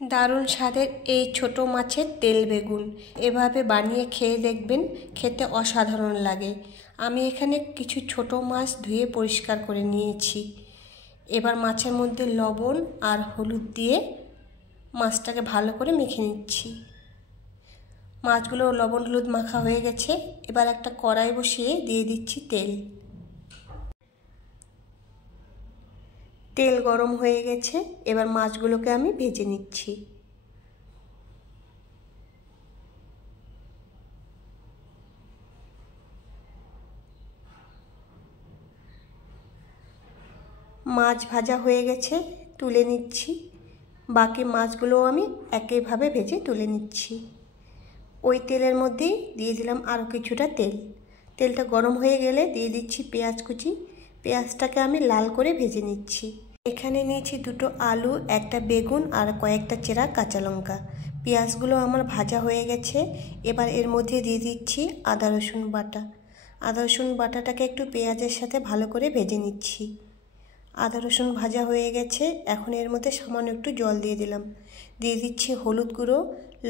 দারুণ স্বাদের এই ছোট মাছের তেল বেগুন এভাবে বানিয়ে খেয়ে দেখবেন, খেতে অসাধারণ লাগে। আমি এখানে কিছু ছোট মাছ ধুয়ে পরিষ্কার করে নিয়েছি। এবার মাছের মধ্যে লবণ আর হলুদ দিয়ে মাছটাকে ভালো করে মেখে নিচ্ছি। মাছগুলো লবণ হলুদ মাখা হয়ে গেছে। এবার একটা কড়াই বসিয়ে দিয়ে দিচ্ছি তেল। তেল গরম হয়ে গেছে। এবার মাছগুলোকে আমি ভেজে নিচ্ছি। মাছ ভাজা হয়ে গেছে, তুলে নিচ্ছি। বাকি মাছগুলো আমি একইভাবে ভেজে তুলে নিচ্ছি। ওই তেলের মধ্যেই দিয়ে দিলাম আরও কিছুটা তেল। তেলটা গরম হয়ে গেলে দিয়ে দিচ্ছি পেঁয়াজ কুচি। পেঁয়াজটাকে আমি লাল করে ভেজে নিচ্ছি। এখানে নিয়েছি দুটো আলু, একটা বেগুন আর কয়েকটা চেরা কাঁচা লঙ্কা। পেঁয়াজগুলো আমার ভাজা হয়ে গেছে। এবার এর মধ্যে দিয়ে দিচ্ছি আদা রসুন বাটা। আদা রসুন বাটাটাকে একটু পেঁয়াজের সাথে ভালো করে ভেজে নিচ্ছি। আদা রসুন ভাজা হয়ে গেছে। এখন এর মধ্যে সামান্য একটু জল দিয়ে দিলাম। দিয়ে দিচ্ছি হলুদ গুঁড়ো,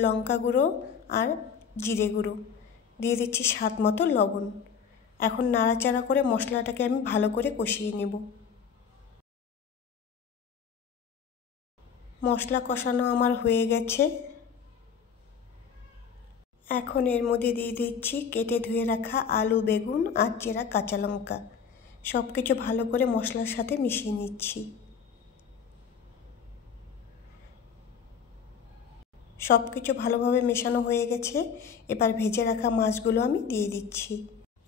লঙ্কা গুঁড়ো আর জিরে গুঁড়ো। দিয়ে দিচ্ছি স্বাদ মতো লবণ। এখন নাড়াচাড়া করে মশলাটাকে আমি ভালো করে কষিয়ে নেব। মশলা কষানো আমার হয়ে গেছে। এখন এর মধ্যে দিয়ে দিচ্ছি কেটে ধুয়ে রাখা আলু, বেগুন আর চেরা কাঁচা লঙ্কা। সব কিছু ভালো করে মশলার সাথে মিশিয়ে নিচ্ছি। সব কিছু ভালোভাবে মেশানো হয়ে গেছে। এবার ভেজে রাখা মাছগুলো আমি দিয়ে দিচ্ছি।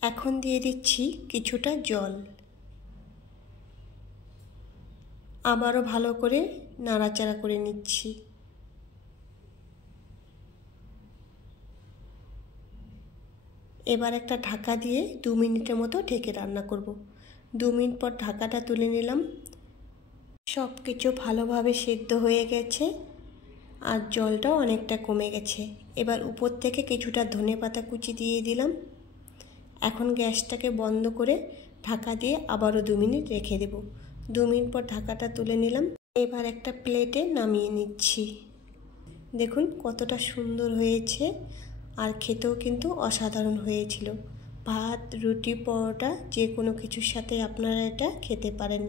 এখন দিয়ে দিচ্ছি কিছুটা জল। আবারও ভালো করে নাড়াচাড়া করে নিচ্ছি। এবার একটা ঢাকা দিয়ে 2 মিনিটের মতো ঢেকে রান্না করব। 2 মিনিট পর ঢাকাটা তুলে নিলাম। সব কিছু ভালোভাবে সেদ্ধ হয়ে গেছে আর জলটাও অনেকটা কমে গেছে। এবার উপর থেকে কিছুটা ধনেপাতা কুচি দিয়ে দিলাম। এখন গ্যাসটাকে বন্ধ করে ঢাকা দিয়ে আবারও 2 মিনিট রেখে দেব। 2 মিনিট পর ঢাকাটা তুলে নিলাম। এবার একটা প্লেটে নামিয়ে নিচ্ছি। দেখুন কতটা সুন্দর হয়েছে আর খেতেও কিন্তু অসাধারণ হয়েছিল। ভাত, রুটি, পরোটা যে কোনো কিছুর সাথে আপনারা এটা খেতে পারেন।